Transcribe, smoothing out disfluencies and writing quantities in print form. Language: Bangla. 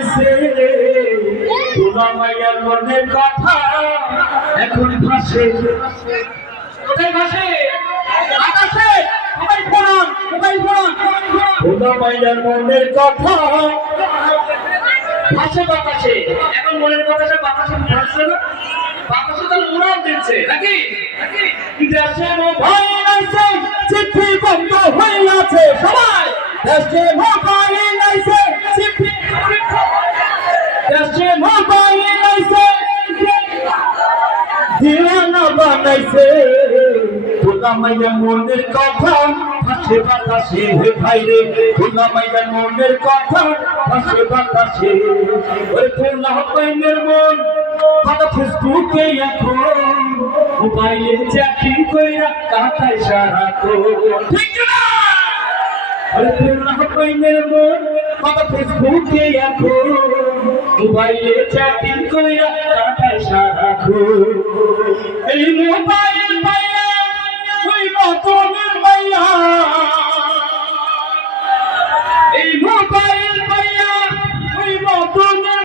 বানাইছে তোলা মাইয়ার মনের কথা এখন ভাসে কোথায় ভাসে আকাশে মোবাইল ফোন তোলা মাইয়ার মনের কথা ভাসে বাতাসে এখন মনের কথাটা বাতাসে ভাসছে না বাতাসে তো উড়ান দিচ্ছে নাকি দেশে মোবাইল আছে চিঠি বন্ধ হয়ে আছে সবাই দেশে মোবাইল আছে চিঠি দেশে মোবাইল আছে দিওয়ানা বানাইছে তোলা মাইয়ার মনের কথা ভাসে বাতাসে হে ভাই রে তোলা মাইয়ার মনের কথা ভাসে বাতাসে ওরে তোলা মাইয়ার মন কত ফেসবুকে এখন মোবাইলে চ্যাটিং কইরা কাটায় সারাক্ষণ ঠিক না আরে তোলা মাইয়ার মন কত ফেসবুকে এখন মোবাইলে চ্যাটিং কইরা কাটায় সারাক্ষণ এই মোবাইল